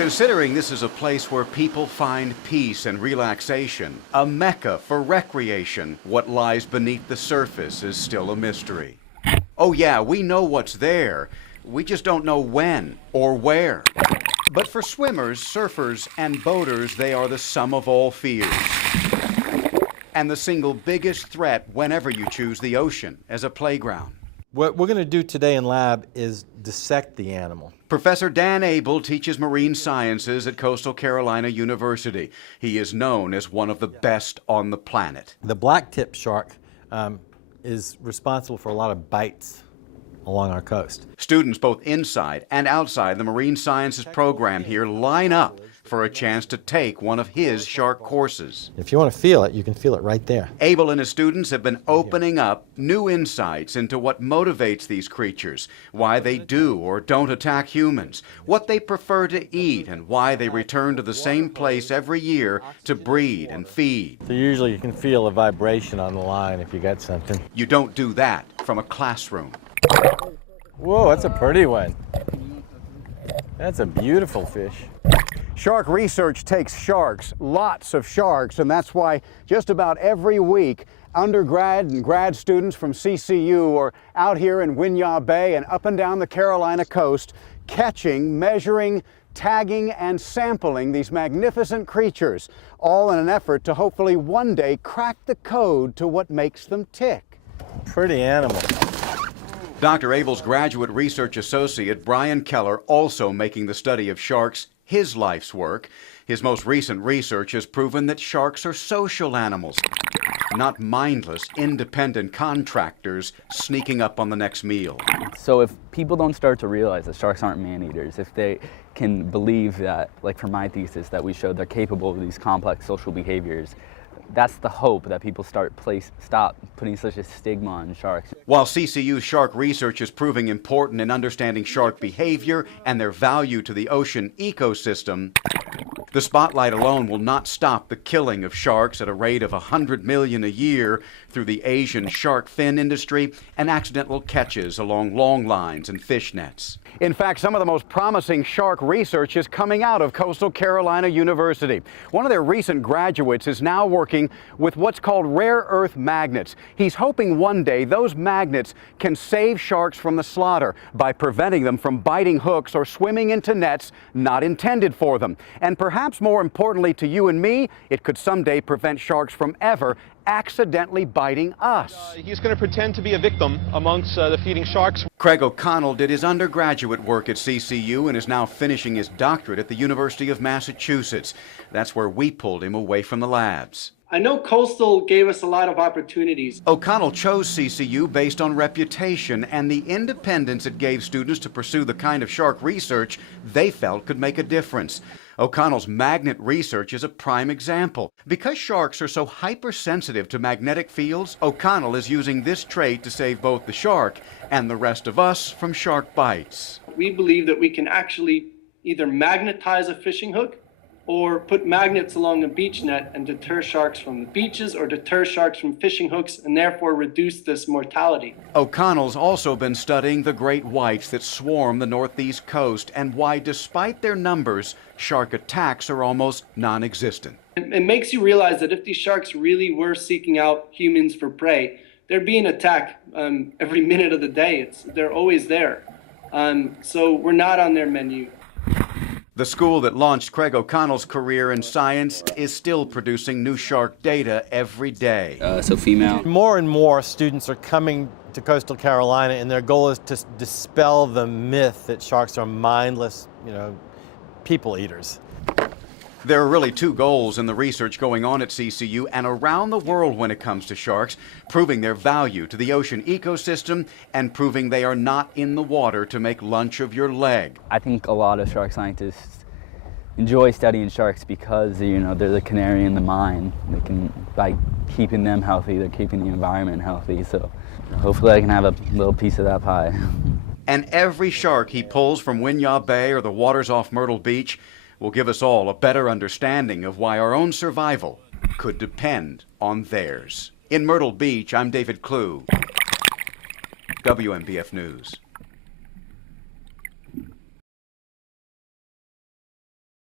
Considering this is a place where people find peace and relaxation, a mecca for recreation, what lies beneath the surface is still a mystery. Oh yeah, we know what's there. We just don't know when or where. But for swimmers, surfers, and boaters, they are the sum of all fears. And the single biggest threat whenever you choose the ocean as a playground. What we're going to do today in lab is dissect the animal. Professor Dan Abel teaches marine sciences at Coastal Carolina University. He is known as one of the best on the planet. The black-tip shark is responsible for a lot of bites along our coast. Students both inside and outside the marine sciences program here line up for a chance to take one of his shark courses. If you want to feel it, you can feel it right there. Abel and his students have been opening up new insights into what motivates these creatures, why they do or don't attack humans, what they prefer to eat, and why they return to the same place every year to breed and feed. So usually you can feel a vibration on the line if you got something. You don't do that from a classroom. Whoa, that's a pretty one. That's a beautiful fish. Shark research takes sharks, lots of sharks, and that's why just about every week undergrad and grad students from CCU are out here in Winyah Bay and up and down the Carolina coast catching, measuring, tagging, and sampling these magnificent creatures, all in an effort to hopefully one day crack the code to what makes them tick. Pretty animal. Dr. Abel's graduate research associate, Brian Keller, also making the study of sharks his life's work. His most recent research has proven that sharks are social animals, not mindless, independent contractors sneaking up on the next meal. So if people don't start to realize that sharks aren't man-eaters, if they can believe that, like for my thesis, that we showed they're capable of these complex social behaviors, that's the hope that people stop putting such a stigma on sharks. While CCU shark research is proving important in understanding shark behavior and their value to the ocean ecosystem, the spotlight alone will not stop the killing of sharks at a rate of 100 million a year through the Asian shark fin industry and accidental catches along long lines and fish nets. In fact, some of the most promising shark research is coming out of Coastal Carolina University. One of their recent graduates is now working with what's called rare earth magnets. He's hoping one day those magnets can save sharks from the slaughter by preventing them from biting hooks or swimming into nets not intended for them. And perhaps more importantly to you and me, it could someday prevent sharks from ever accidentally biting us. He's going to pretend to be a victim amongst the feeding sharks. Craig O'Connell did his undergraduate work at CCU and is now finishing his doctorate at the University of Massachusetts. That's where we pulled him away from the labs. I know Coastal gave us a lot of opportunities. O'Connell chose CCU based on reputation and the independence it gave students to pursue the kind of shark research they felt could make a difference. O'Connell's magnet research is a prime example. Because sharks are so hypersensitive to magnetic fields, O'Connell is using this trait to save both the shark and the rest of us from shark bites. We believe that we can actually either magnetize a fishing hook or put magnets along a beach net and deter sharks from the beaches or deter sharks from fishing hooks and therefore reduce this mortality. O'Connell's also been studying the great whites that swarm the northeast coast and why, despite their numbers, shark attacks are almost non-existent. It makes you realize that if these sharks really were seeking out humans for prey, they're being attacked every minute of the day. They're always there. So we're not on their menu. The school that launched Craig O'Connell's career in science is still producing new shark data every day. So female. More and more students are coming to Coastal Carolina, and their goal is to dispel the myth that sharks are mindless, people eaters. There are really two goals in the research going on at CCU and around the world when it comes to sharks: proving their value to the ocean ecosystem and proving they are not in the water to make lunch of your leg. I think a lot of shark scientists enjoy studying sharks because, they're the canary in the mine. They can, by keeping them healthy, they're keeping the environment healthy. So hopefully I can have a little piece of that pie. And every shark he pulls from Winyah Bay or the waters off Myrtle Beach will give us all a better understanding of why our own survival could depend on theirs. In Myrtle Beach, I'm David Clue, WMBF News.